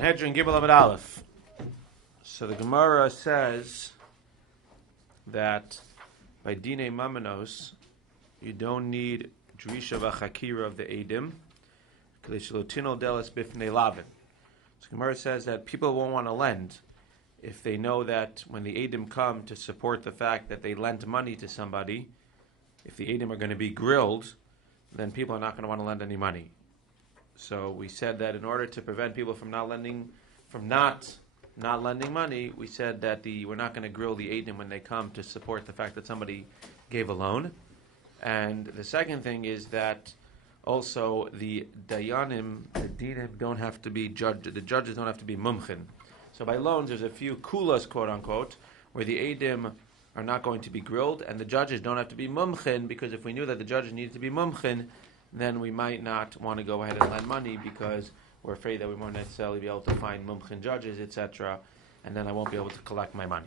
Sanhedrin Gimel Amud Aleph. So the Gemara says that by Dinei Mamanos, you don't need Drisha v'Chakira of the Edim, K'lishilotino Delas Bifnei Lavin. So Gemara says that people won't want to lend if they know that when the Edim come to support the fact that they lent money to somebody, if the Edim are going to be grilled, then people are not going to want to lend any money. So we said that in order to prevent people from not lending money, we said that we're not going to grill the edim when they come to support the fact that somebody gave a loan. And the second thing is that also the dayanim, the dinim, don't have to be judged. The judges don't have to be mumchin. So by loans, there's a few kulas, quote unquote, where the edim are not going to be grilled, and the judges don't have to be mumchin, because if we knew that the judges needed to be mumchin, then we might not want to go ahead and lend money because we're afraid that we won't necessarily be able to find mumchin judges, etc., and then I won't be able to collect my money.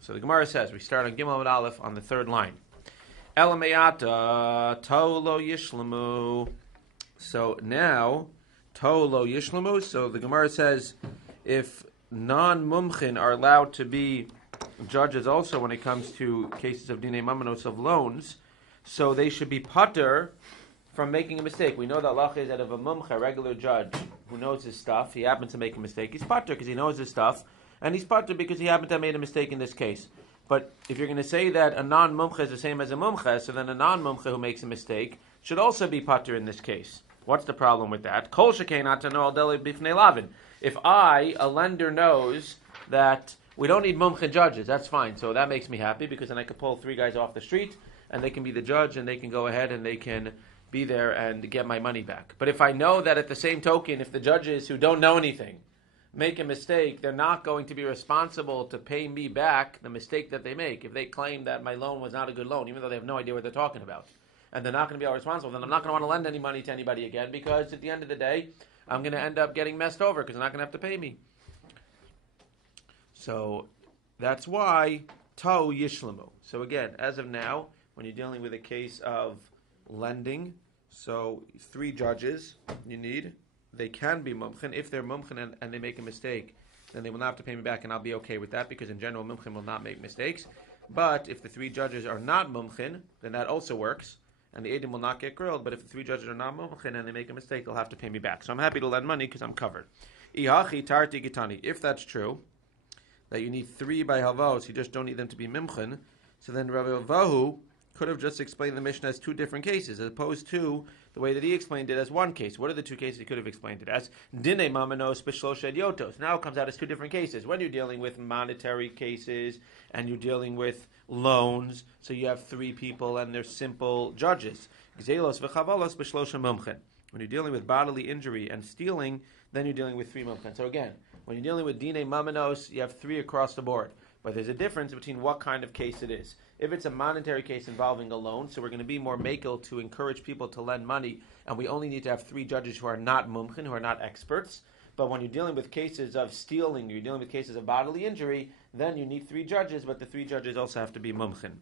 So the Gemara says, we start on Gimel Amud Aleph on the third line. Elamayata tolo yishlamu. So now, tolo yishlamu. So the Gemara says, if non-mumchin are allowed to be judges also when it comes to cases of dinei mamanos, of loans, so they should be pater from making a mistake. We know that Allah is that of a mumcha, a regular judge who knows his stuff, he happens to make a mistake. He's pater because he knows his stuff, and he's pater because he happened to have made a mistake in this case. But if you're going to say that a non-mumcha is the same as a mumcha, so then a non-mumcha who makes a mistake should also be pater in this case. What's the problem with that? Kol shekein atano al deli bifnei lavin. If I, a lender, knows that we don't need mumcha judges, that's fine. So that makes me happy because then I can pull three guys off the street and they can be the judge and they can go ahead and they can be there and get my money back. But if I know that at the same token, if the judges who don't know anything make a mistake, they're not going to be responsible to pay me back the mistake that they make. If they claim that my loan was not a good loan, even though they have no idea what they're talking about, and they're not going to be all responsible, then I'm not going to want to lend any money to anybody again, because at the end of the day, I'm going to end up getting messed over because they're not going to have to pay me. So that's why Tau Yishlamu. So again, as of now, when you're dealing with a case of lending, so three judges you need. They can be mumchin. If they're mumchin and they make a mistake, then they will not have to pay me back, and I'll be okay with that, because in general, mumchin will not make mistakes. But if the three judges are not mumchin, then that also works, and the edim will not get grilled. But if the three judges are not mumchin and they make a mistake, they'll have to pay me back. So I'm happy to lend money because I'm covered. Ihachi tarti gitani. If that's true, that you need three by havos, you just don't need them to be mumchin, so then Rabbi Vahu could have just explained the Mishnah as two different cases, as opposed to the way that he explained it as one case. What are the two cases he could have explained it as? Dinei mamanos b'shlosh ediotos. Now it comes out as two different cases. When you're dealing with monetary cases and you're dealing with loans, so you have three people and they're simple judges. Gzelos v'chavalos b'shlosh mumchen. When you're dealing with bodily injury and stealing, then you're dealing with three mumchen. So again, when you're dealing with dinei mamanos, you have three across the board. But there's a difference between what kind of case it is. If it's a monetary case involving a loan, so we're going to be more makel to encourage people to lend money, and we only need to have three judges who are not mumchin, who are not experts. But when you're dealing with cases of stealing, you're dealing with cases of bodily injury, then you need three judges, but the three judges also have to be mumchin.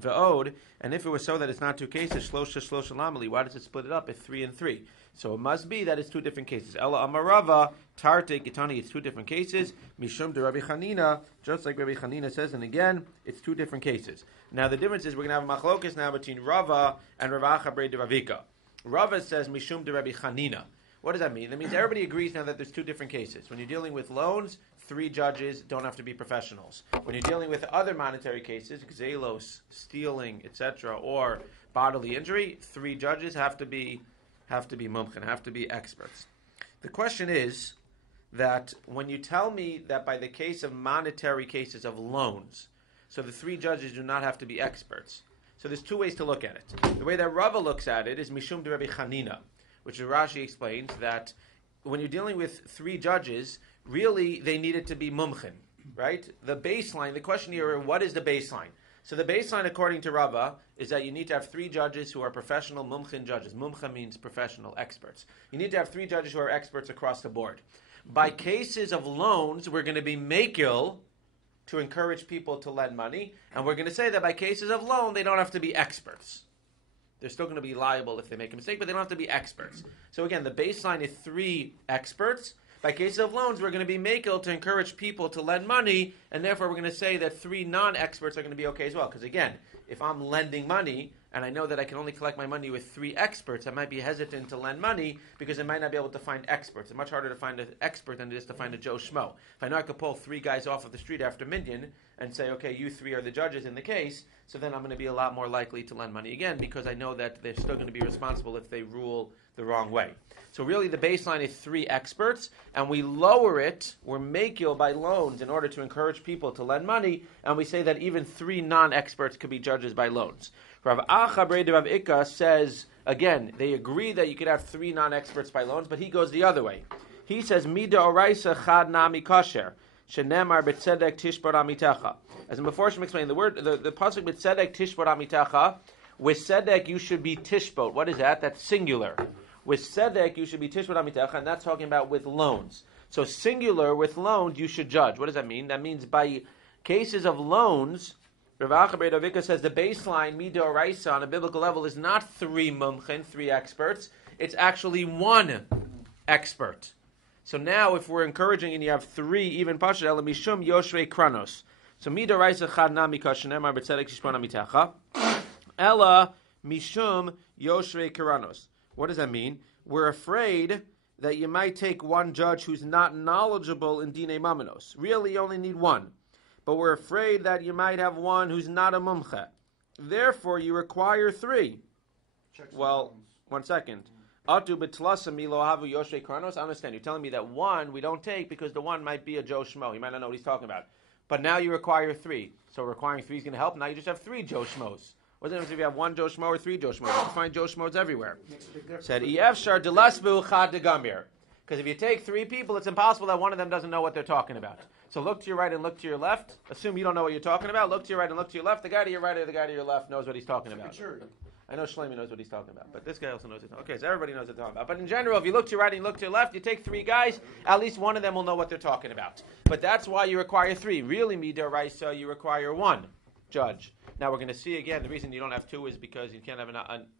V'od, and if it was so that it's not two cases, shlosha lamali, why does it split it up if 3 and 3? So it must be that it's two different cases. Ela amarava, tarte gitani, it's two different cases. Mishum de Rabbi Chanina, just like Rabbi Chanina says, and again, it's two different cases. Now the difference is we're going to have a machlokas now between Rava and Rav Acha Brei de Ravika. Rava says Mishum de Rabbi Chanina. What does that mean? That means everybody agrees now that there's two different cases. When you're dealing with loans, three judges don't have to be professionals. When you're dealing with other monetary cases, xelos, stealing, etc., or bodily injury, three judges have to be mumchin, have to be experts. The question is that when you tell me that by the case of monetary cases of loans, so the three judges do not have to be experts. So there's two ways to look at it. The way that Rava looks at it is Mishum de Rabbi Chanina, which Rashi explains that when you're dealing with three judges, really they needed to be mumchin, right? The baseline, the question here, what is the baseline? So the baseline, according to Rava, is that you need to have three judges who are professional mumchin judges. Mumcha means professional, experts. You need to have three judges who are experts across the board. By cases of loans, we're going to be makil to encourage people to lend money, and we're going to say that by cases of loan, they don't have to be experts. They're still going to be liable if they make a mistake, but they don't have to be experts. So again, the baseline is three experts, By cases of loans, we're going to be makel to encourage people to lend money, and therefore we're going to say that 3 non-experts are going to be okay as well. Because again, if I'm lending money, and I know that I can only collect my money with 3 experts, I might be hesitant to lend money because I might not be able to find experts. It's much harder to find an expert than it is to find a Joe Schmo. If I know I could pull 3 guys off of the street after Minyan and say, okay, you 3 are the judges in the case, so then I'm going to be a lot more likely to lend money again because I know that they're still going to be responsible if they rule the wrong way. So really the baseline is 3 experts, and we lower it, we're makil by loans in order to encourage people to lend money, and we say that even 3 non-experts could be judges by loans. Rav Acha Brei Rav Ika says, again, they agree that you could have 3 non-experts by loans, but he goes the other way. He says, Mida oraisa chad nami kasher, shenemar betzedek tishbar amitecha. As in before Shem explained, the pasuk betzedek tishbar amitecha, with tzedek you should be tishbot. What is that? That's singular. With tzedek you should be tishbot amitecha, and that's talking about with loans. So singular, with loans, you should judge. What does that mean? That means by cases of loans, Rav Acha Brei Rav Ika says the baseline, Mida Oraisa, on a biblical level, is not 3 mumchin, 3 experts. It's actually 1 expert. So now, if we're encouraging and you have 3, even Pasha, Ela Mishum Yoshvei Kranos. So Mida Oraisa Chad Nami Kashanemar Betzedek Tishbon Amitecha. Ela Mishum Yoshvei Kranos. What does that mean? We're afraid that you might take 1 judge who's not knowledgeable in Dinei Mamanos. Really, you only need 1. But we're afraid that you might have 1 who's not a mumche. Therefore, you require 3. Well, 1 second. Atu b'tlasa milo havu yoshe kranos. I understand. You're telling me that 1 we don't take because the 1 might be a Joe Schmo. He might not know what he's talking about. But now you require 3. So requiring 3 is going to help. Now you just have 3 Joe Schmos. What's the difference if you have 1 Joe Schmo or 3 Joe Schmos? You can find Joe Schmos everywhere. Said Efshar delasbu chad degamir. Because if you take 3 people, it's impossible that 1 of them doesn't know what they're talking about. So look to your right and look to your left. Assume you don't know what you're talking about. Look to your right and look to your left. The guy to your right or the guy to your left knows what he's talking about. Sure. I know Shlomi knows what he's talking about, but this guy also knows what he's talking about. Okay, so everybody knows what they're talking about. But in general, if you look to your right and you look to your left, you take 3 guys, at least 1 of them will know what they're talking about. But that's why you require 3. Really, Midaraisa, you require 1 judge. Now we're going to see again, the reason you don't have 2 is because you can't have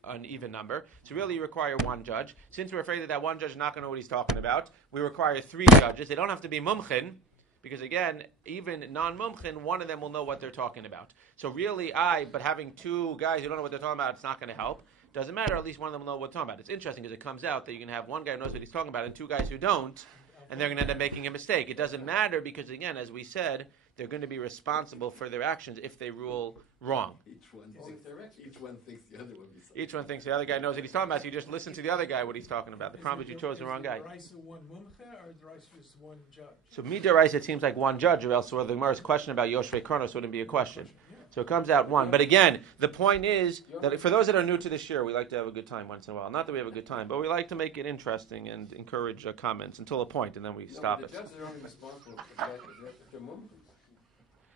an even number. So really you require 1 judge. Since we're afraid that one judge is not going to know what he's talking about, we require 3 judges. They don't have to be mumchin, because again, even non-mumchin, 1 of them will know what they're talking about. So really but having 2 guys who don't know what they're talking about, it's not going to help. Doesn't matter, at least 1 of them will know what they're talking about. It's interesting because it comes out that you're going to have 1 guy who knows what he's talking about and 2 guys who don't, and they're going to end up making a mistake. It doesn't matter because again, as we said, they're going to be responsible for their actions if they rule wrong. Each one thinks the other one. Each one thinks the other guy knows what he's talking about, so you just listen to the other guy what he's talking about. The problem is you chose the wrong guy. Is one mumche or just 1 judge? So midaraisa, it seems like 1 judge, or else the Gemara's question about Yoshvei Kronos wouldn't be a question. So it comes out 1. But again, the point is that for those that are new to this year, we like to have a good time once in a while. Not that we have a good time, but we like to make it interesting and encourage comments until a point, and then we stop it. The judges are only responsible for the fact that they're mumchen.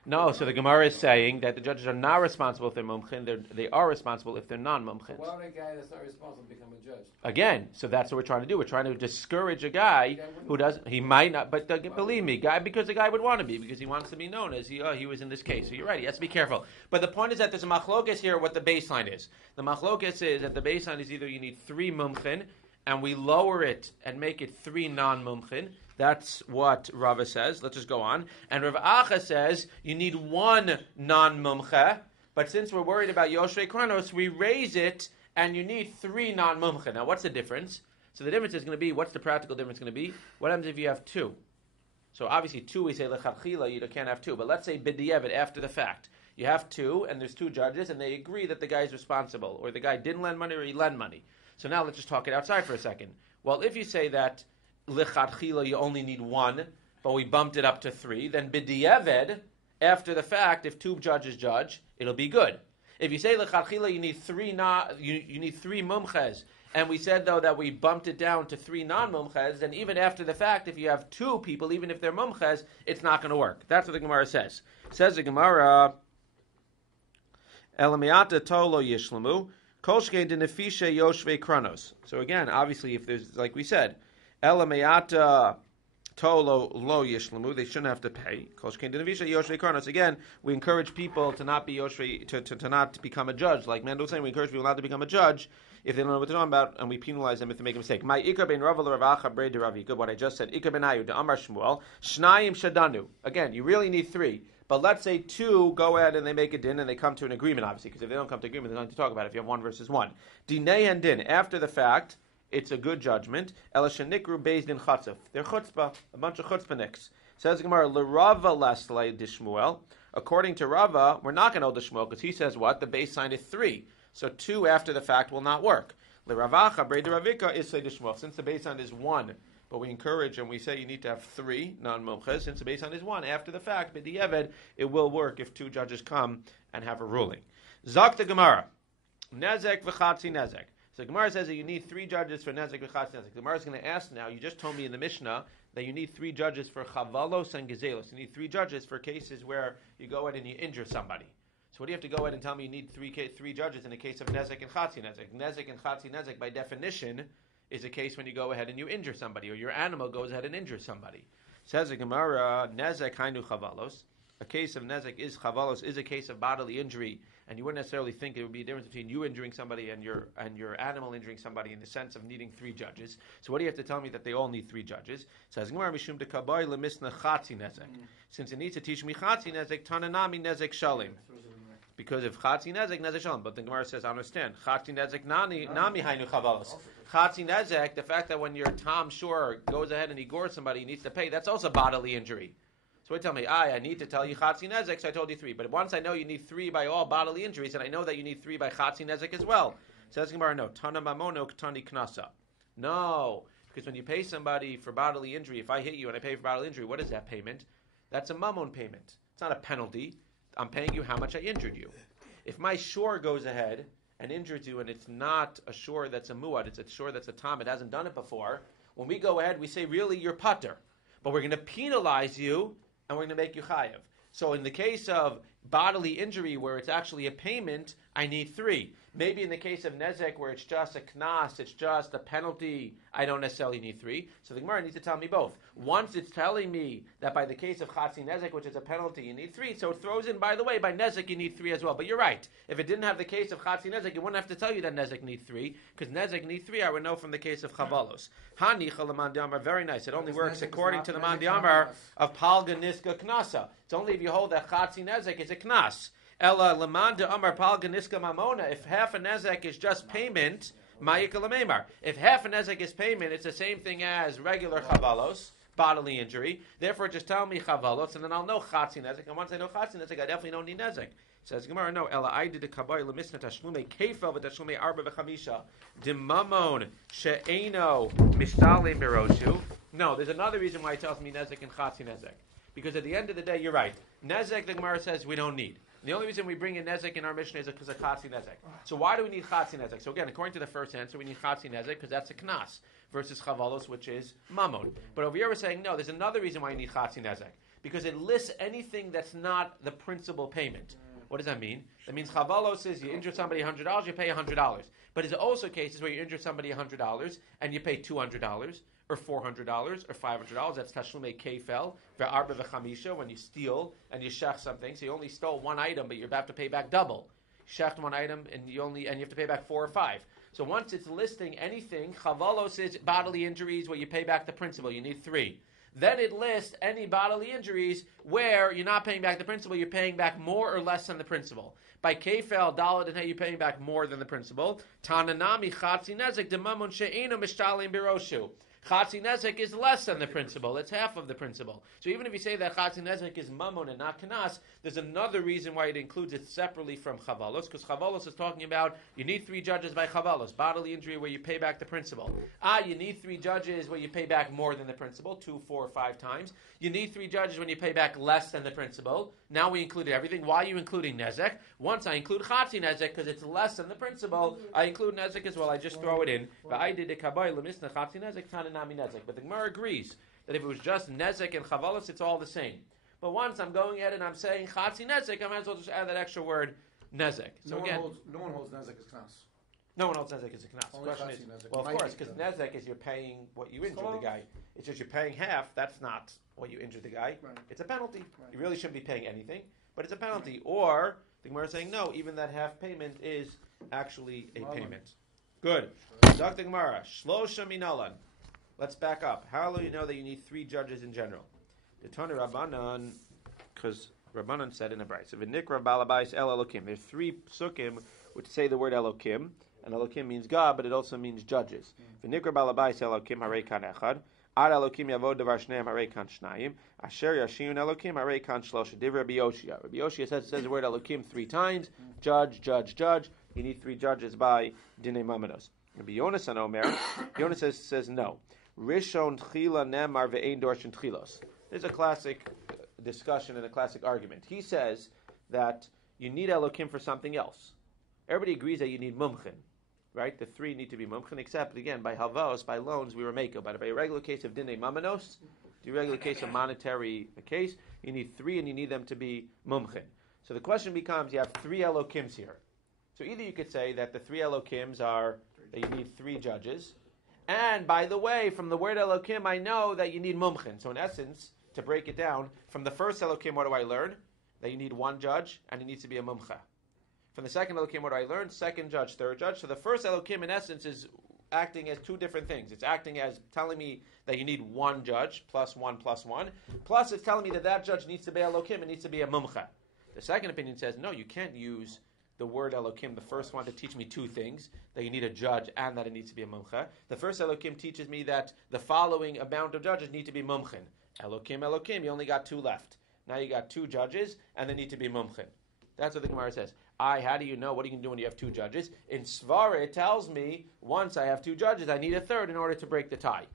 No, so the Gemara is saying that the judges are not responsible if they're mumchin. They are responsible if they're non-mumchin. Why would a guy that's not responsible become a judge? Again, so that's what we're trying to do. We're trying to discourage a guy who doesn't. He might not, but believe me, because the guy would want to be, because he wants to be known as he was in this case. So you're right. He has to be careful. But the point is that there's a machlokes here. What the baseline is. The machlokes is that the baseline is either you need 3 mumchin, and we lower it and make it 3 non-mumchin. That's what Rava says. Let's just go on. And Rav Acha says you need 1 non-mumche, but since we're worried about Yoshvei Kronos, we raise it and you need 3 non-mumche. Now, what's the difference? So the difference is going to be, what's the practical difference going to be? What happens if you have 2? So obviously 2, we say lechatchila, you can't have 2. But let's say b'diavad, after the fact. You have 2, and there's 2 judges, and they agree that the guy's responsible, or the guy didn't lend money, or he lent money. So now let's just talk it outside for a second. Well, if you say that lechatchila, you only need 1, but we bumped it up to 3, then b'diavad, after the fact, if 2 judges judge, it'll be good. If you say lechatchila, you need 3 you need 3 mumches, and we said though that we bumped it down to 3 non-mumches, then even after the fact, if you have 2 people, even if they're mumches, it's not going to work. That's what the Gemara says. Says the Gemara, Elamiata tolo yishlamu, kolshkein denefishe yoshvei kranos. So again, obviously, if there's, like we said, Elamiata tolo lo yishlamu, they shouldn't have to pay. Kolshkein denefishe yoshvei kranos. Again, we encourage people to not be yoshvei, to not become a judge. Like Mendel was saying, we encourage people not to become a judge. if they don't know what they're talking about, and we penalize them if they make a mistake. My ikar ben Rava l'Ravacha brei de Ravi. Good, what I just said. Ikar ben Ayu de Amar Shmuel Shnayim Shadanu. Again, you really need 3. But let's say 2 go ahead and they make a din and they come to an agreement, obviously, because if they don't come to agreement, there's nothing to talk about if you have 1 versus 1. Dinei and din. After the fact, it's a good judgment. Ela shenikru beit-din chatzuf. They're chutzpah, a bunch of chutzpahniks. Says the Gemara, l'Rava laslei d'Shmuel. According to Rava, we're not going to hold the Shmuel because he says what? The base sign is 3. So 2 after the fact will not work. L'Ravacha brei de Ravika is the Shmuel. Since the base sign is 1, but we encourage and we say you need to have 3 non-mumches. Since the base sign is 1 after the fact, but the Eved, it will work if 2 judges come and have a ruling. Zak the Gemara, nezek v'chatzi nezek. So Gemara says that you need 3 judges for nezek v'chatzi nezek. The Gemara is going to ask now. You just told me in the Mishnah that you need 3 judges for chavalos and gezelos. You need 3 judges for cases where you go ahead and you injure somebody. So what do you have to go ahead and tell me you need 3 judges in the case of nezek and chatzi nezek? Nezek and chatzi nezek, by definition, is a case when you go ahead and you injure somebody, or your animal goes ahead and injures somebody. Says the Gemara, nezek hainu chavalos. A case of nezek is chavalos, is a case of bodily injury, and you wouldn't necessarily think there would be a difference between you injuring somebody and your animal injuring somebody in the sense of needing 3 judges. So what do you have to tell me that they all need 3 judges? Says Gemara, mishum dekaboy lemisna chatzi nezek. Since it needs to teach me chatzi nezek, tananami nezek shalim. Because if chatzi nezek, nezek shalom. But the Gemara says, I understand. Chatzi nezek nami hainu chavalos. Chatzi nezek, the fact that when your Tom Shore goes ahead and he gores somebody, he needs to pay, that's also bodily injury. So he tell me, I need to tell you chatzi nezek, so I told you 3. But once I know you need 3 by all bodily injuries, and I know that you need 3 by chatzi nezek as well. Says Gemara, no. Tana mamono ktani knasa. No. Because when you pay somebody for bodily injury, if I hit you and I pay for bodily injury, what is that payment? That's a mammon payment. It's not a penalty. I'm paying you how much I injured you. If my shore goes ahead and injures you, and it's not a shore that's a muad, it's a shore that's a tam, it hasn't done it before, when we go ahead, we say, really, you're pater. But we're going to penalize you, and we're going to make you chayav. So in the case of bodily injury, where it's actually a payment, I need 3. Maybe in the case of nezek, where it's just a knas, it's just a penalty, I don't necessarily need 3. So the Gemara needs to tell me both. Once it's telling me that by the case of chatzi nezek, which is a penalty, you need 3. So it throws in, by the way, by nezek you need 3 as well. But you're right. If it didn't have the case of chatzi nezek, it wouldn't have to tell you that nezek needs 3, because nezek needs 3. I would know from the case of chavalos. Hani chalaman diamar, very nice. It only works according to the man diamar of palga niska knasa. It's only if you hold that chatzi nezek is a knas. Ella lemanda amar palga niska mamona. If half a nezek is just payment, ma'ika lememar. If half a nezek is payment, it's the same thing as regular chavalos, bodily injury. Therefore, just tell me chavalos, and then I'll know chatzi nezek. And once I know chatzi nezek, I definitely don't need nezek. Says Gemara, no. Ella I did the kabay lemisna tashlume kefel v'tashlume arba v'chamisha dimamon she'eno mishtale miroshu. No, there's another reason why it tells me nezek and chatzi nezek. Because at the end of the day, you're right. Nezek, the Gemara says, we don't need. And the only reason we bring in nezek in our Mishnah is because of chatzi nezek. So why do we need chatzi nezek? So again, according to the first answer, we need chatzi nezek because that's a knas versus chavalos, which is mamon. But over here we're saying, no, there's another reason why you need chatzi nezek. Because it lists anything that's not the principal payment. What does that mean? That means chavalos is you injure somebody $100, you pay $100. But there's also cases where you injure somebody $100 and you pay $200. Or $400 or $500. That's tashlume kefel ve'arba v'chamisha, when you steal and you shech something. So you only stole 1 item, but you're about to pay back double. You sheched 1 item and you have to pay back 4 or 5. So once it's listing anything, chavalos is bodily injuries where you pay back the principal. You need 3. Then it lists any bodily injuries where you're not paying back the principal, you're paying back more or less than the principal. By kefel, dalad, and hey, you're paying back more than the principal. Tananami chatzi nezek demamon she'eno mishtalim biroshu. Chatzi nezek is less than the principal. It's half of the principal. So even if you say that chatzi nezek is mammon and not kanas, there's another reason why it includes it separately from chavalos, because chavalos is talking about you need 3 judges by chavalos, bodily injury where you pay back the principal. You need 3 judges where you pay back more than the principal, 2, 4, or 5 times. You need 3 judges when you pay back less than the principal. Now we included everything. Why are you including nezek? Once I include chatzi nezek because it's less than the principal, I include nezek as well. I just throw it in. But I did the kabay lemisna chatzi nezek tananami nezek. But the Gemara agrees that if it was just nezek and chavalos, it's all the same. But once I'm going ahead and I'm saying chatzi nezek, I might as well just add that extra word nezek. So no again, one holds nezek as knas. no one else nezek is a knas. Only Question is, chatzi nezek. well, of Might course, be because the- nezek is you're paying what you injured the guy. It's just you're paying half. That's not what you injured the guy. Right. It's a penalty. Right. You really shouldn't be paying anything, but it's a penalty. Or the Gemara is saying no, even that half payment is actually a Well, payment. Good. Dr. Gemara, Shlosha Minalan. Let's back up. How do you know that you need 3 judges in general? The Tana Rabbanan, because Rabbanan said in a brayso, V'nikra balabais el Elokim. There's 3 psukim which say the word Elokim, and Elokim means God, but it also means judges. V'nikra balabais Elokim harei kan echad. Ad Elokim yavod davar shneim harei kan shnayim. Asher yashiyun Elokim harei kan shlosha. Div Rabbi Yoshia. Rabbi Yoshia says the word Elokim 3 times. Judge, judge, judge. You need 3 judges by dinei mamanos. Rabbi Yonasan Omer. Yonasan says no. Rishon tchila nemar ve'ein dorshin tchilos. There's a classic discussion and a classic argument. He says that you need Elokim for something else. Everybody agrees that you need mumchin, right? The 3 need to be mumchin, except, again, by halvos, by loans, we were meko. But by a regular case of dinei mamanos, the regular case of monetary case, you need 3 and you need them to be mumchin. So the question becomes, you have 3 Elokims here. So either you could say that the 3 Elokims are that you need 3 judges, and by the way, from the word Elokim, I know that you need mumchin. So in essence, to break it down, from the first Elokim, what do I learn? That you need 1 judge, and it needs to be a mumcha. From the second Elokim, what do I learn? 2nd judge, 3rd judge. So the first Elokim, in essence, is acting as 2 different things. It's acting as telling me that you need 1 judge, plus 1, plus 1. Plus, it's telling me that that judge needs to be Elokim, it needs to be a mumcha. The second opinion says, no, you can't use the word Elokim, the first one, to teach me 2 things, that you need a judge and that it needs to be a mumcha. The first Elokim teaches me that the following amount of judges need to be mumchin. Elokim, Elokim, you only got 2 left. Now you got 2 judges, and they need to be mumchin. That's what the Gemara says. How do you know? What are you going to do when you have 2 judges? In Svara, it tells me, once I have 2 judges, I need a 3rd in order to break the tie.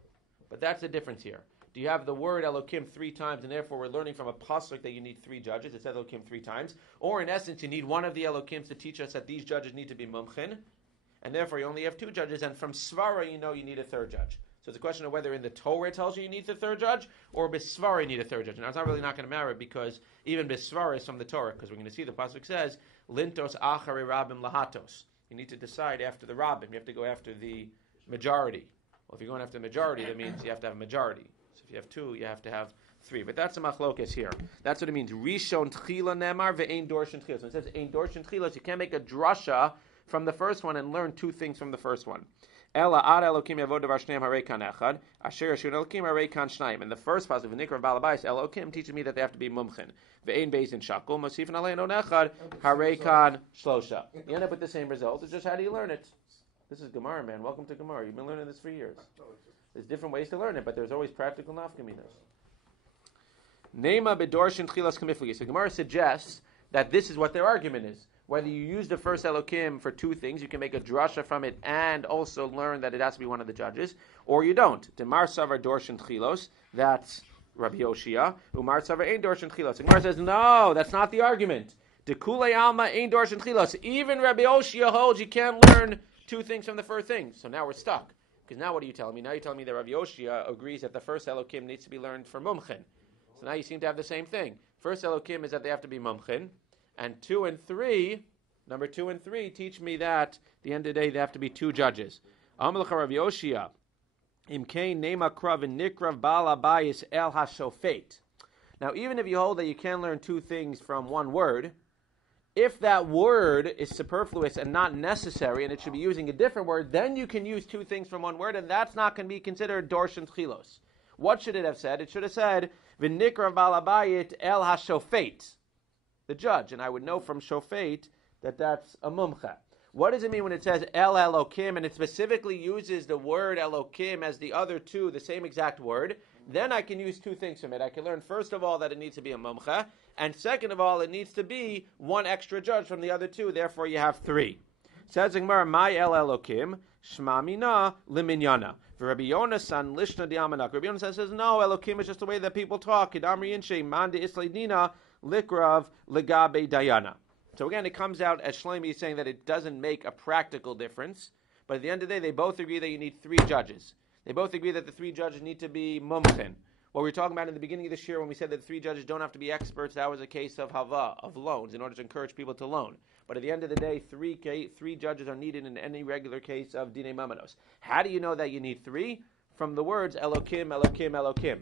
But that's the difference here. Do you have the word Elokim 3 times, and therefore we're learning from a pasuk that you need 3 judges? It says Elokim 3 times. Or in essence, you need one of the Elokims to teach us that these judges need to be mumchin, and therefore you only have 2 judges, and from Svara you know you need a 3rd judge. So it's a question of whether in the Torah it tells you need the 3rd judge, or Bisvara you need a 3rd judge. Now it's not really not going to matter, because even Bisvara is from the Torah, because we're going to see the pasuk says, Lintos achare rabim lahatos. You need to decide after the rabbim. You have to go after the majority. Well, if you're going after the majority, that means you have to have a majority. So if you have 2, you have to have 3. But that's a machlokes here. That's what it means. Rishon tchila nemar ve'ein dorshin tchilos. When it says ein dorshin tchilos, you can't make a drasha from the first one and learn 2 things from the first one. Ela ad Elokim yavod davar shneim harei kan echad, asher yashun Elokim harei kan shnayim. And the first pasuk, v'nikra balabais Elokim, teaches me that they have to be mumchin. Ve'ein beis-din shakol, mosifin alein on echad, harei kan shlosha. You end up with the same result. It's just how do you learn it? This is Gemara, man. Welcome to Gemara. You've been learning this for years. There's different ways to learn it, but there's always practical nafkaminas. Nema bedorshin chilas kamifli. So Gemara suggests that this is what their argument is. Whether you use the first Elokim for 2 things, you can make a drasha from it and also learn that it has to be one of the judges, or you don't. Demar savar dorshin chilos. That's Rabbi Yoshia. Umar savar ein dorshin chilos. Gemara says no, that's not the argument. Dekule alma ein dorshin chilos. Even Rabbi Yoshia holds you can't learn 2 things from the first thing. So now we're stuck. Because now what are you telling me? Now you're telling me that Rabbi Yoshia agrees that the first Elokim needs to be learned for mumchin. So now you seem to have the same thing. First Elokim is that they have to be mumchin. And 2 and 3, number 2 and 3, teach me that at the end of the day they have to be 2 judges. Amalcha Rabbi Yoshia. Imkein nema krav and nikrav bala bayis el hashofet. Now even if you hold that you can learn 2 things from 1 word, if that word is superfluous and not necessary, and it should be using a different word, then you can use 2 things from 1 word, and that's not going to be considered dorshin tchilos. What should it have said? It should have said, v'nikra balabayit el hashofet, the judge. And I would know from shofet that that's a mumcha. What does it mean when it says El Elokim, and it specifically uses the word Elokim as the other 2, the same exact word? Then I can use 2 things from it. I can learn, first of all, that it needs to be a mumcha, and second of all, it needs to be 1 extra judge from the other 2. Therefore, you have 3. Says the Gemara, my El Elokim, Shma Mina Liminyana. Rabbi Yonasan Lishna Diamanak. Rabbi Yonasan says, no, Elokim is just the way that people talk. Kidamri Inshe, Manda Isledina, Likrav, Legabe Dayana. So again, it comes out as Shlomi is saying that it doesn't make a practical difference, but at the end of the day, they both agree that you need 3 judges. They both agree that the 3 judges need to be mumchin. What we were talking about in the beginning of this year when we said that the 3 judges don't have to be experts, that was a case of hava, of loans, in order to encourage people to loan. But at the end of the day, 3 judges are needed in any regular case of dinei mamanos. How do you know that you need 3? From the words Elokim, Elokim, Elokim.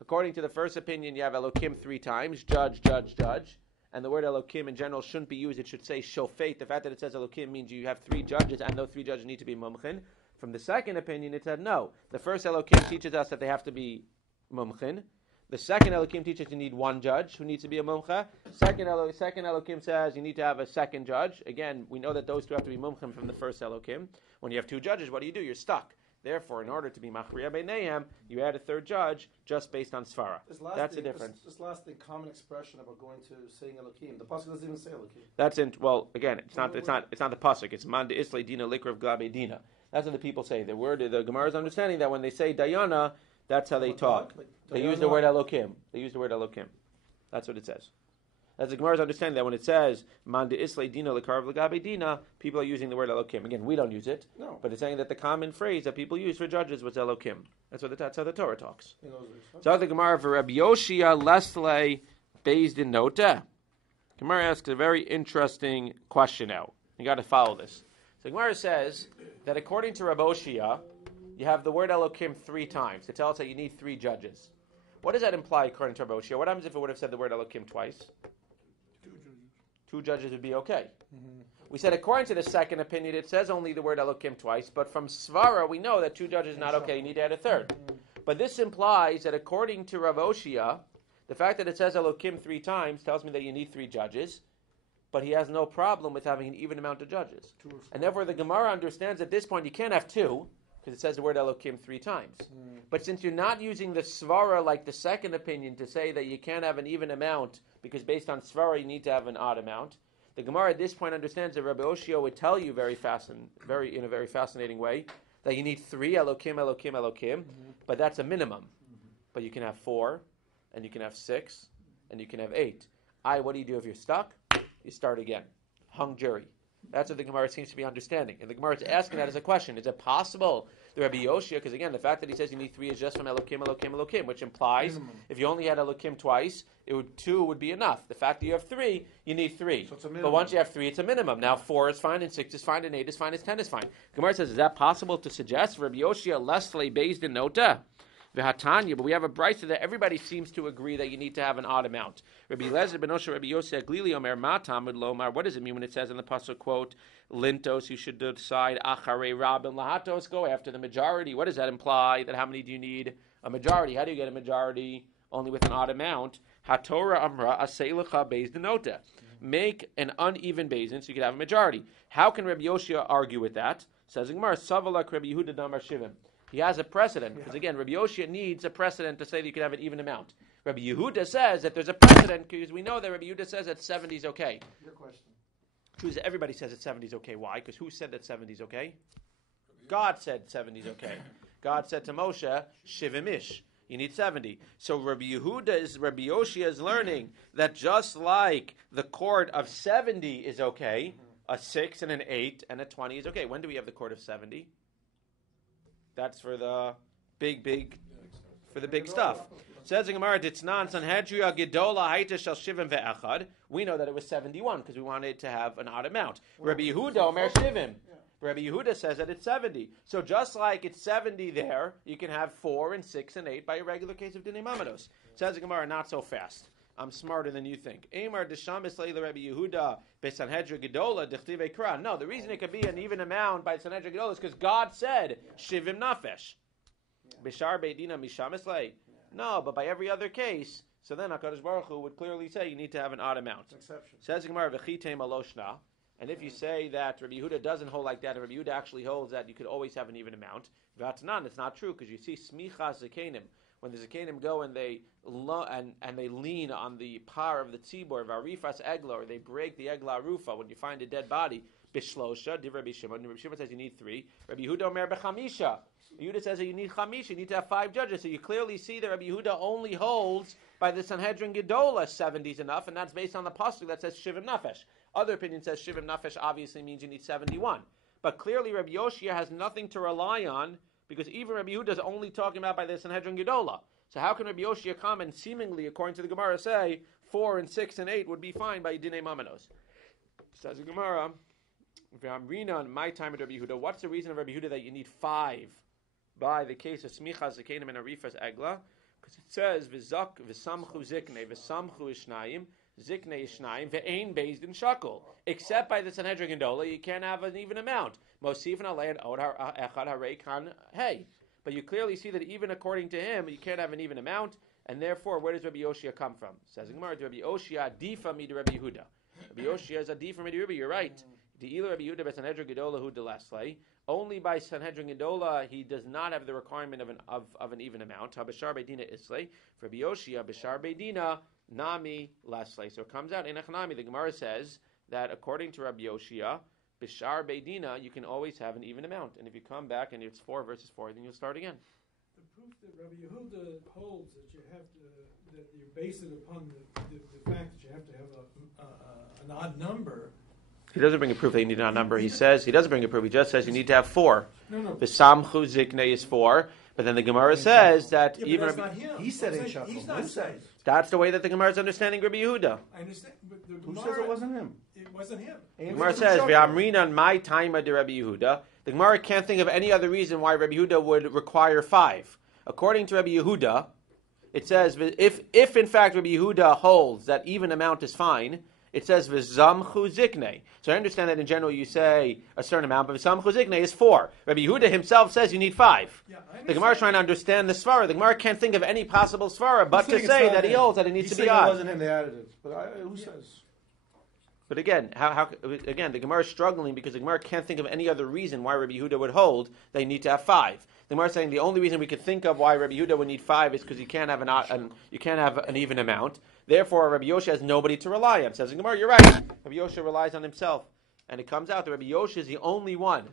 According to the first opinion, you have Elokim 3 times, judge, judge, judge. and the word Elokim in general shouldn't be used. It should say shofet. The fact that it says Elokim means you have 3 judges, and those 3 judges need to be mumchin. From the second opinion, it said no. The first Elokim teaches us that they have to be mumchin. The second Elokim teaches you need 1 judge who needs to be a mumcha. Second Elokim says you need to have a second judge. Again, we know that those 2 have to be mumchim from the first Elokim. When you have 2 judges, what do? You're stuck. Therefore, in order to be machriya beinayim, you add a 3rd judge just based on svara. That's the difference. This last thing, common expression about going to saying Elokim. The pasuk doesn't even say Elokim. That's in. Well, again, it's not the pasuk. It's man de islay dina likrav glabe dina. That's what the people say. The Gemara is understanding that when they say dayana, that's how they talk. They use the word Elokim. That's what it says. As the Gemara is understanding that when it says man de islay dina likrav lagabe dina, people are using the word Elokim. Again, we don't use it, but it's saying that the common phrase that people use for judges was Elokim. That's how the Torah talks. So the Gemara for Rabbi Yoshia Lesle beit-din-court. Gemara asks a very interesting question now. You got to follow this. So Gemara says that according to Rabbi Yoshia, you have the word Elokim 3 times to tell us that you need 3 judges. What does that imply according to Rabbi Yoshia? What happens if it would have said the word Elokim twice? 2 judges would be okay. Mm-hmm. We said according to the second opinion, it says only the word Elokim twice, but from Svara we know that 2 judges is not okay. You need to add a 3rd. Mm-hmm. But this implies that according to Rav Oshia, the fact that it says Elokim 3 times tells me that you need 3 judges, but he has no problem with having an even amount of judges. And therefore the Gemara understands at this point you can't have 2, because it says the word Elokim 3 times. Mm. But since you're not using the Svara like the second opinion to say that you can't have an even amount, because based on Svara you need to have an odd amount, the Gemara at this point understands that Rabbi Oshia would tell you in a very fascinating way that you need 3 Elokim, but that's a minimum. Mm-hmm. But you can have 4, and you can have 6, and you can have 8. What do you do if you're stuck? You start again. Hung jury. That's what the Gemara seems to be understanding. And the Gemara is asking that as a question. Is it possible that Rabbi Yoshia, because again, the fact that he says you need 3 is just from Elokim, which implies if you only had Elokim twice, 2 would be enough. The fact that you have 3, you need 3. So but once you have 3, it's a minimum. Now 4 is fine, and 6 is fine, and 8 is fine, and 10 is fine. Gemara says, is that possible to suggest? Rabbi Yoshia Lesle beit-din-court. But we have a brisa that everybody seems to agree that you need to have an odd amount. Rabbi Lezer ben Osher Rabbi Yosef Glili Omer Ma Talmud Lomar. What does it mean when it says in the pasuk quote Lintos? You should decide Acharei Rabin Lahatos. Go after the majority. What does that imply? That how many do you need? A majority. How do you get a majority? Only with an odd amount. HaTorah Amra Aseilecha beit-din-court. Make an uneven basin so you can have a majority. How can Rabbi Yoshia argue with that? Says Gemara Savalak Rabbi Yehuda Damar Shivim. He has a precedent, because again, Rabbi Yoshia needs a precedent to say that you can have an even amount. Rabbi Yehuda says that there's a precedent, because we know that Rabbi Yehuda says that 70 is okay. Your question. Everybody says that 70 is okay. Why? Because who said that 70 is okay? God said 70 is okay. God said to Moshe, Shivim ish. You need 70. So Rabbi Yoshia is learning that just like the court of 70 is okay, a 6 and an 8 and a 20 is okay. When do we have the court of 70? That's for the big stuff. Says in Gemara, Ditznan Sanhedrin Gedola Haita Shel Shivim ve'echad. We know that it was 71 because we wanted to have an odd amount. Rabbi Yehuda Omer Shivim. Rabbi Yehuda says that it's 70. So just like it's 70 there, you can have 4 and 6 and 8 by a regular case of Dinei Mamados. Says in Gemara, not so fast. I'm smarter than you think. Amar Deshamis Leila Rabbi Yehuda Besanhedra Gedola Dechtive Kra. No, the reason it could be an even amount by Sanhedra Gedola is because God said Shivim Nafesh. Bishar Beidina Mishamis Le. No, but by every other case, so then HaKadosh Baruch Hu would clearly say you need to have an odd amount. Exception. Says Gemara V'chitei Maloshna. And if you say that Rabbi Yehuda doesn't hold like that, and Rabbi Yehuda actually holds that you could always have an even amount, V'atnan, it's not true because you see Smicha Zekenim. When the Zakenim go and they lean on the par of the tzibor, Varifas Egla, or they break the Egla Rufa, when you find a dead body, Bishlosha, Div Rabbi Shimon. Rabbi Shimon says you need 3. Rabbi Yehuda Omer Bechamisha. Yehuda says that you need Chamisha, you need to have 5 judges. So you clearly see that Rabbi Yehuda only holds by the Sanhedrin Gedola 70 is enough, and that's based on the pasuk that says Shivim Nafesh. Other opinion says Shivim Nafesh obviously means you need 71. But clearly Rabbi Yoshia has nothing to rely on, because even Rabbi Yehuda is only talking about by the Sanhedrin Gedola. So how can Rabbi Yoshia come and seemingly, according to the Gemara, say 4 and 6 and 8 would be fine by Dinei Mamanos? Says the Gemara, V'amrina in my time at Rabbi Yehuda, what's the reason of Rabbi Yehuda that you need 5 by the case of Smicha Zekenim and Arifas Egla? Because it says V'zak V'samchu Zikne V'samchu Ishnayim ziknei shnayim ve'ein beit-din shakul. Except by the Sanhedrin Gedola, you can't have an even amount. Mosifin alein od echad harei kan hey. But you clearly see that even according to him, you can't have an even amount, and therefore, where does Rabbi Yoshia come from? Says Gemara, Rabbi Yoshia difa mid Rabbi Yehuda. Rabbi Yoshia is a difa mid Rabbi. You're right. The Rabbi Yehuda by Sanhedrin Gedola hu delaslei. Only by Sanhedrin Gedola he does not have the requirement of an even amount. Habashar beidina islei. For Rabbi Yoshia, bashar beidina nami laslei. So it comes out in Echanami. The Gemara says that according to Rabbi Yoshia, bishar beidina, you can always have an even amount. And if you come back and it's 4 versus 4, then you'll start again. The proof that Rabbi Yehuda holds that you have to, that you base it upon the fact that you have to have an odd number. He doesn't bring a proof that you need an odd number. He says, he doesn't bring a proof. He just says you need to have 4. No. V'samchu ziknei is 4. But then the Gemara says that Yeah, even that's not him. He said in Shachar. He's not Who saying. says? that's the way that the Gemara is understanding Rabbi Yehuda. I understand, but the Who Gemara, says it wasn't him? It wasn't him. The Gemara says, Shachar. "V'amrinan my taima de Rabbi Yehuda." The Gemara can't think of any other reason why Rabbi Yehuda would require 5. According to Rabbi Yehuda, it says if in fact Rabbi Yehuda holds that even amount is fine, it says v'zamchu ziknei. So I understand that in general you say a certain amount, but v'zamchu ziknei is 4. Rabbi Yehuda himself says you need 5. Yeah, I The Gemara is trying to understand the svara. The Gemara can't think of any possible svara but to saying it's say not that he him. holds that it needs He's to be saying odd. It wasn't him. They added it. But who says? But again, again, the Gemara is struggling because the Gemara can't think of any other reason why Rabbi Yehuda would hold they need to have 5. The Gemara is saying the only reason we could think of why Rabbi Yehuda would need 5 is because you can't have an even amount. Therefore, Rabbi Yoshia has nobody to rely on. Says the Gemara, you're right. Rabbi Yoshia relies on himself, and it comes out that Rabbi Yoshia is the only one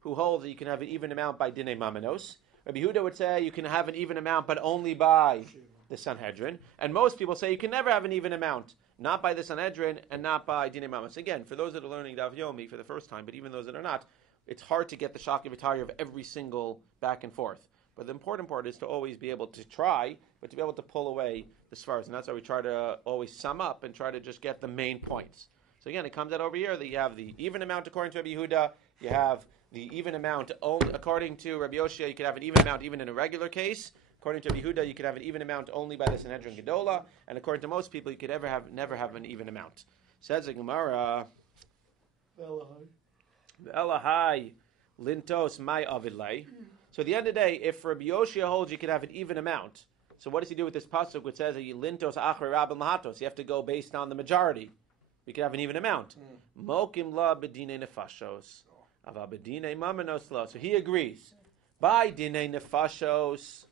who holds that you can have an even amount by dinei mamanos. Rabbi Yehuda would say you can have an even amount, but only by the Sanhedrin. And most people say you can never have an even amount, not by the Sanhedrin and not by dinei mamanos. Again, for those that are learning Daf Yomi for the first time, but even those that are not, it's hard to get the shaki v'tari of every single back and forth. But the important part is to always be able to try, but to be able to pull away the svaras. And that's why we try to always sum up and try to just get the main points. So again, it comes out over here that you have the even amount according to Rabbi Yehuda, you have the even amount only according to Rabbi Yoshia, you could have an even amount even in a regular case. According to Rabbi Yehuda, you could have an even amount only by the Sanhedrin Gedola. And according to most people, you could never have an even amount. Says the Gemara, Elahai lintos my avidlei. So at the end of the day, if Rabbi Yoshia holds you can have an even amount, so what does he do with this pasuk which says that you lintos achre rabban lahatos? You have to go based on the majority. You can have an even amount. Mokim la bedine nefashos, ava bedine mamanos lo. So he agrees. By dine nefashos,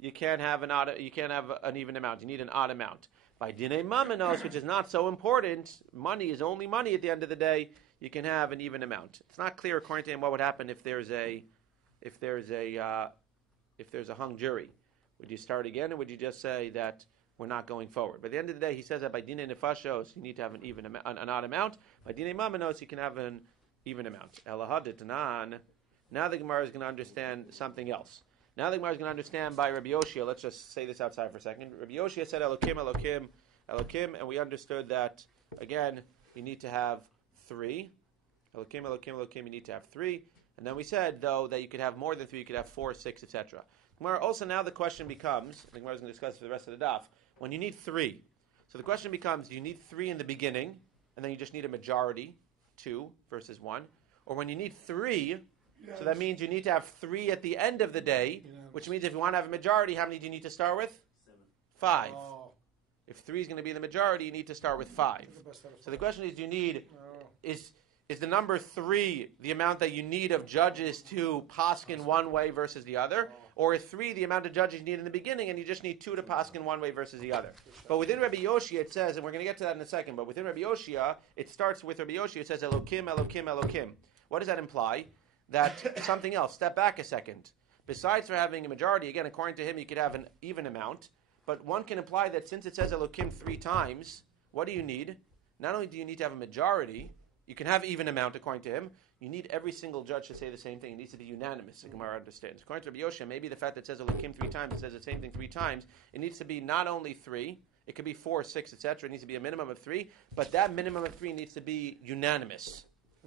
you can't have an even amount. You need an odd amount. By dine mamanos, which is not so important, money is only money at the end of the day. You can have an even amount. It's not clear according to him what would happen if there's a hung jury. Would you start again, or would you just say that we're not going forward? By the end of the day, he says that by dinei nefashos, you need to have an odd amount. By dinei mamanos, you can have an even amount. Elahaditanan. Now the Gemara is going to understand something else. Now the Gemara is going to understand by Rabbi Yoshia. Let's just say this outside for a second. Rabbi Yoshia said Elokim, Elokim, Elokim, and we understood that again you need to have 3. Elokim, Elokim, Elokim, you need to have 3. And then we said, though, that you could have more than 3, you could have 4, 6, etc. Also, now the question becomes, the Gemara is going to discuss for the rest of the daf, when you need 3. So the question becomes, do you need 3 in the beginning, and then you just need a majority, 2 versus 1? Or when you need 3, so that means you need to have 3 at the end of the day, which means if you want to have a majority, how many do you need to start with? 5. Oh. If 3 is going to be the majority, you need to start with 5. So the question is, do you need, is the number 3 the amount that you need of judges to paskin one way versus the other? Or is 3 the amount of judges you need in the beginning and you just need 2 to paskin one way versus the other? But within Rabbi Yoshia it says, and we're going to get to that in a second, but within Rabbi Yoshia, it starts with Rabbi Yoshia, it says Elokim, Elokim, Elokim. What does that imply? That something else, step back a second. Besides for having a majority, again, according to him, you could have an even amount, but one can imply that since it says Elokim 3 times, what do you need? Not only do you need to have a majority, you can have even amount according to him. You need every single judge to say the same thing. It needs to be unanimous. The Gemara understands. According to Rabbi Yoshia, maybe the fact that it says Elokim 3 times, it says the same thing 3 times. It needs to be not only 3, it could be 4, 6, etc. It needs to be a minimum of 3, but that minimum of 3 needs to be unanimous.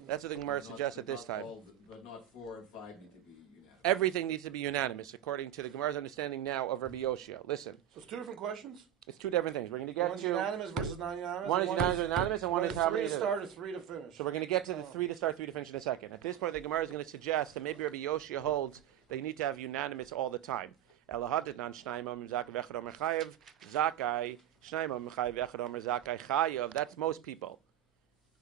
That's what the Gemara suggests at this time. But not 4 and 5 need to be unanimous. everything needs to be unanimous, according to the Gemara's understanding now of Rabbi Yoshia. Listen. So it's two different questions? It's two different things. We're going to get One's to... unanimous versus non-unanimous? One is unanimous and unanimous, and one is how many... 3 to start or 3 to finish? So we're going to get to the 3 to start, 3 to finish in a second. At this point, the Gemara is going to suggest that maybe Rabbi Yoshia holds that you need to have unanimous all the time. That's most people.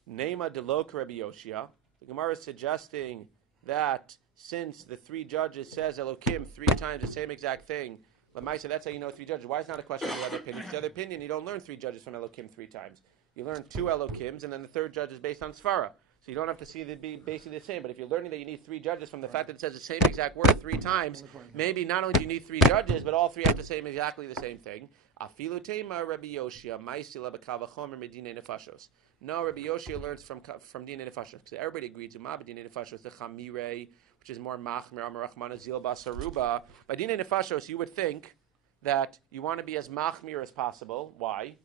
Nema delok Rabbi Yoshia. The Gemara is suggesting that since the 3 judges says Elokim 3 times the same exact thing, Lamaisa, that's how you know 3 judges. Why is it not a question of the other opinion? The other opinion, you don't learn 3 judges from Elokim 3 times. You learn 2 Elokims, and then the 3rd judge is based on Svara. So you don't have to see it be basically the same. But if you're learning that you need 3 judges from the fact that it says the same exact word 3 times, maybe not only do you need 3 judges, but all 3 have to say exactly the same thing. Afilu tema Rabbi Yoshia, Maisila b'kavachomer medine nefashos. No, Rabbi Yoshia learns from Dine Nefashos. Because everybody agrees, Dine Nefashos, the Chamire, which is more Machmir, Amar Rachmana, Zil Basaruba. By Dine Nefashos, you would think that you want to be as Machmir as possible. Why?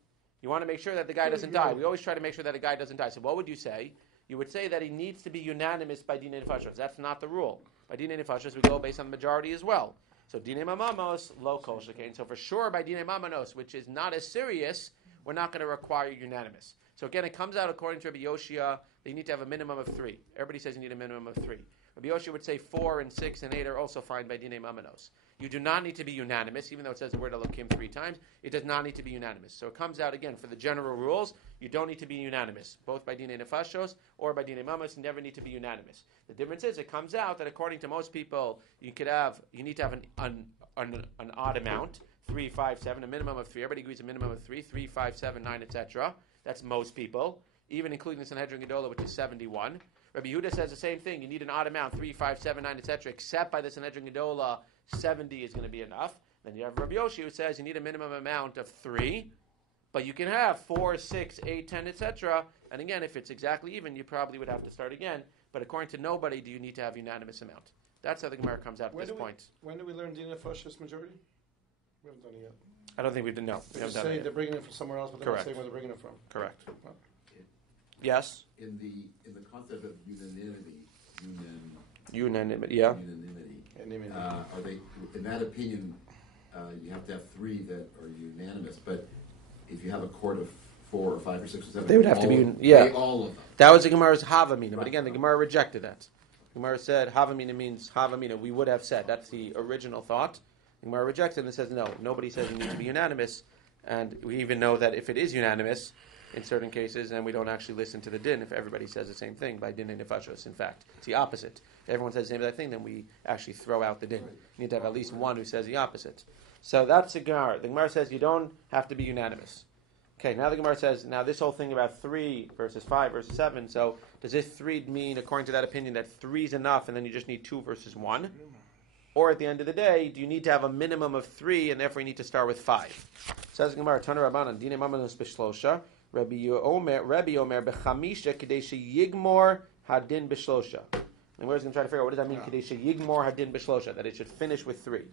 You want to make sure that the guy doesn't die. We always try to make sure that a guy doesn't die. So what would you say? You would say that he needs to be unanimous by Dine Nefashos. That's not the rule. By Dine Nefashos, we go based on the majority as well. So Dine Mamamos, lo kol shekain. So for sure, by Dine Mamanos, which is not as serious, we're not going to require unanimous. So again, it comes out according to Rabbi Yoshia, that you need to have a minimum of 3. Everybody says you need a minimum of 3. Rabbi Yoshia would say 4 and 6 and 8 are also fine by Dine Mamanos. You do not need to be unanimous, even though it says the word Elokim 3 times. It does not need to be unanimous. So it comes out again, for the general rules, you don't need to be unanimous, both by Dine Nefashos or by Dine Mamos. You never need to be unanimous. The difference is, it comes out that according to most people, you need to have an odd amount, 3, 5, 7, a minimum of 3. Everybody agrees a minimum of 3, 3, 5, 7, 9, etc. That's most people, even including the Sanhedrin Gedola, which is 71. Rabbi Yehuda says the same thing. You need an odd amount, 3, 5, 7, 9, etc. Except by the Sanhedrin Gedola, 70 is going to be enough. Then you have Rabbi Yoshi who says you need a minimum amount of 3, but you can have 4, 6, 8, 10, etc. And again, if it's exactly even, you probably would have to start again. But according to nobody, do you need to have unanimous amount. That's how the Gemara comes out at this point. When do we learn Dine Nefashos majority? We haven't done it yet. I don't think we did. No, They just say they're bringing it from somewhere else, but they're not saying where they're bringing it from. Correct. Well, Yes. In the concept of unanimity, Unanimity. Yeah. unanimity, are they, in that opinion, you have to have 3 that are unanimous, but if you have a court of 4 or 5 or 6 or 7, They would have to be all of them. That was the Gemara's Havamina, but Right. again, the Gemara rejected that. The Gemara said Havamina means Havamina. We would have said that's the original thought. The Gemara rejected it and says no. Nobody says you need to be unanimous, and we even know that if it is unanimous, in certain cases, and we don't actually listen to the din if everybody says the same thing by din and nefashos. In fact, it's the opposite. If everyone says the same exact thing, then we actually throw out the din. You need to have at least one who says the opposite. So that's the Gemara. The Gemara says you don't have to be unanimous. Okay, now the Gemara says, now this whole thing about 3 versus 5 versus 7, so does this 3 mean, according to that opinion, that 3 is enough and then you just need 2 versus 1? Or at the end of the day, do you need to have a minimum of 3 and therefore you need to start with 5? Says the Gemara, Tana Rabbanan, Dine Mamanos Bishlosha, Rabbi Omer Bechamisha Kadesha Yigmor Hadin Bishlosha. And we're going to try to figure out what does that mean, Kadesha Yigmor Hadin Bishlosha, that it should finish with 3.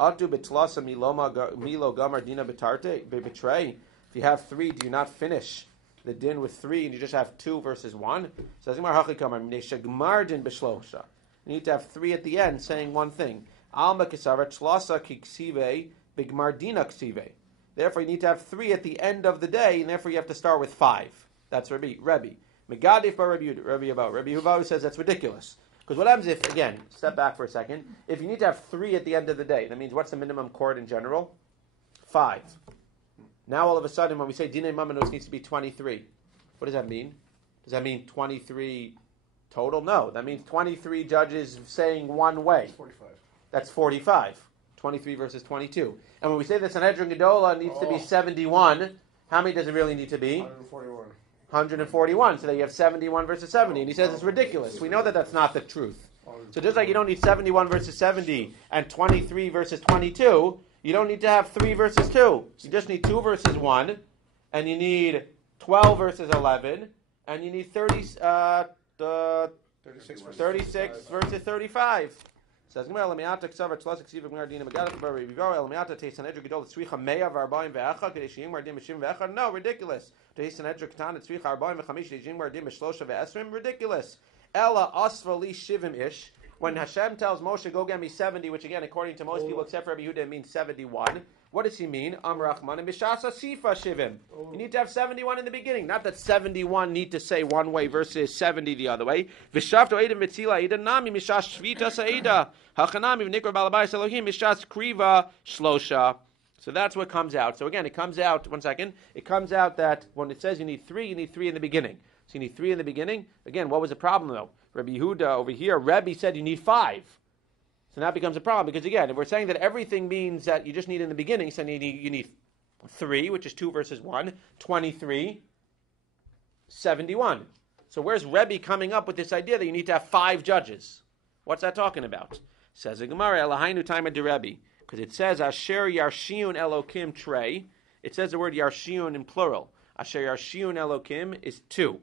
Atu Bitlasa Milo Gamar Dina Betarte Betray. If you have 3, do you not finish the din with 3 and you just have 2 versus 1? Says the Gemara, Hachikamar Kadesha Gmar Din Bishlosha. You need to have 3 at the end saying one thing. Alma Kisara Tlasa Kiksive Bigmardina Ksive. Therefore, you need to have 3 at the end of the day, and therefore you have to start with 5. That's Rebbe. Megadif bar Rebbe Huva. Rebbe Huva says that's ridiculous. Because what happens if, again, step back for a second, if you need to have 3 at the end of the day, that means what's the minimum court in general? 5. Now all of a sudden, when we say Dinei Mamanos needs to be 23, what does that mean? Does that mean 23 total? No. That means 23 judges saying one way. 45. That's 45. 23 versus 22. And when we say that Sanhedrin Gedola needs to be 71, how many does it really need to be? 141. 141. So that you have 71 versus 70. And he says it's ridiculous. We know that that's not the truth. So just like you don't need 71 versus 70 and 23 versus 22, you don't need to have 3 versus 2. You just need 2 versus 1, and you need 12 versus 11, and you need 36 versus 35. Says Gemara, "Lemiata ksavar tlasik siva Gemara dina megadach bar Rebbe Lemiata teis Sanhedrin Gedol tzricha meya v'arbaim ve'acha kedei sheyim mardim b'shim ve'acha." No, ridiculous. Teis Sanhedrin Katan tzricha arbaim v'chamish kedei sheyim mardim b'shlosha ve'esrim. Ridiculous. Ella asva li shivim ish When Hashem tells Moshe, go get me 70, which again, according to most people except for Rabbi Yehuda, it means 71. What does he mean? Amrachman and Bishasa Sifa Shivim. You need to have 71 in the beginning. Not that 71 need to say one way versus 70 the other way. Vishavto Edim Vitzila Eda Nami Mishash Shvita Saida. Hachanami Nikor Balabais Elohim Mishash Kriva Shlosha. So that's what comes out. So again, it comes out, one second, it comes out that when it says you need 3 in the beginning. So you need 3 in the beginning. Again, what was the problem though? Rabbi Yehuda over here, Rebbe said you need 5. So that becomes a problem because again, if we're saying that everything means that you just need in the beginning, so you need 3, which is 2 versus 1, 23, 71. So where's Rebbe coming up with this idea that you need to have 5 judges? What's that talking about? Says the Gemara, Elahainu Taima de Rebbe, because it says Asher Yarshiun Elokim Trey. It says the word Yarshiun in plural. Asher Yarshiun Elokim is 2.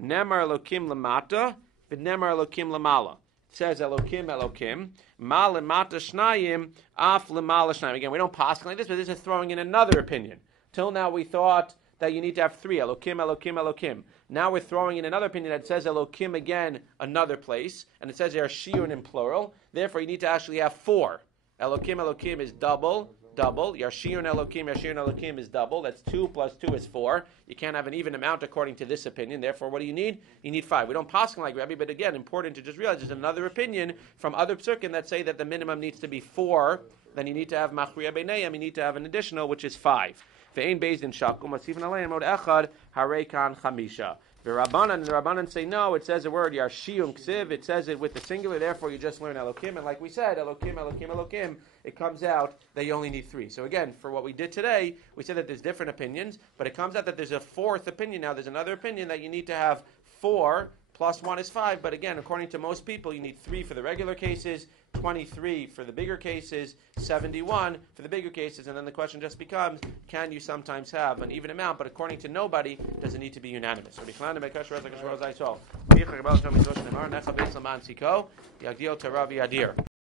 Nemar Elokim Lamata, V'nemar Elokim Lamala. Says Elokim, Ma lemata shnayim, af lemala shnayim. Again, we don't pass like this, but this is throwing in another opinion. Till now we thought that you need to have 3, Elokim. Now we're throwing in another opinion that says Elokim again, another place, and it says Yarshiyun in plural. Therefore, you need to actually have 4. Elokim is double. Yarshiyun Elokim is double. That's 2 plus 2 is 4. You can't have an even amount according to this opinion. Therefore, what do you need? You need 5. We don't pass like Rabbi, but again, important to just realize there's another opinion from other psukim that say that the minimum needs to be 4. Then you need to have machriya beinayim. You need to have an additional, which is 5. Ve'ein beit-din shakum masivin alein mod echad harekan chamisha. The Rabbanan say no. It says the word Yarshiyun Ksiv. It says it with the singular. Therefore, you just learn Elokim. And like we said, Elokim. It comes out that you only need 3. So again, for what we did today, we said that there's different opinions, but it comes out that there's a 4th opinion now. There's another opinion that you need to have 4 plus 1 is 5. But again, according to most people, you need 3 for the regular cases, 23 for the bigger cases, 71 for the bigger cases, and then the question just becomes, can you sometimes have an even amount? But according to nobody, does it need to be unanimous?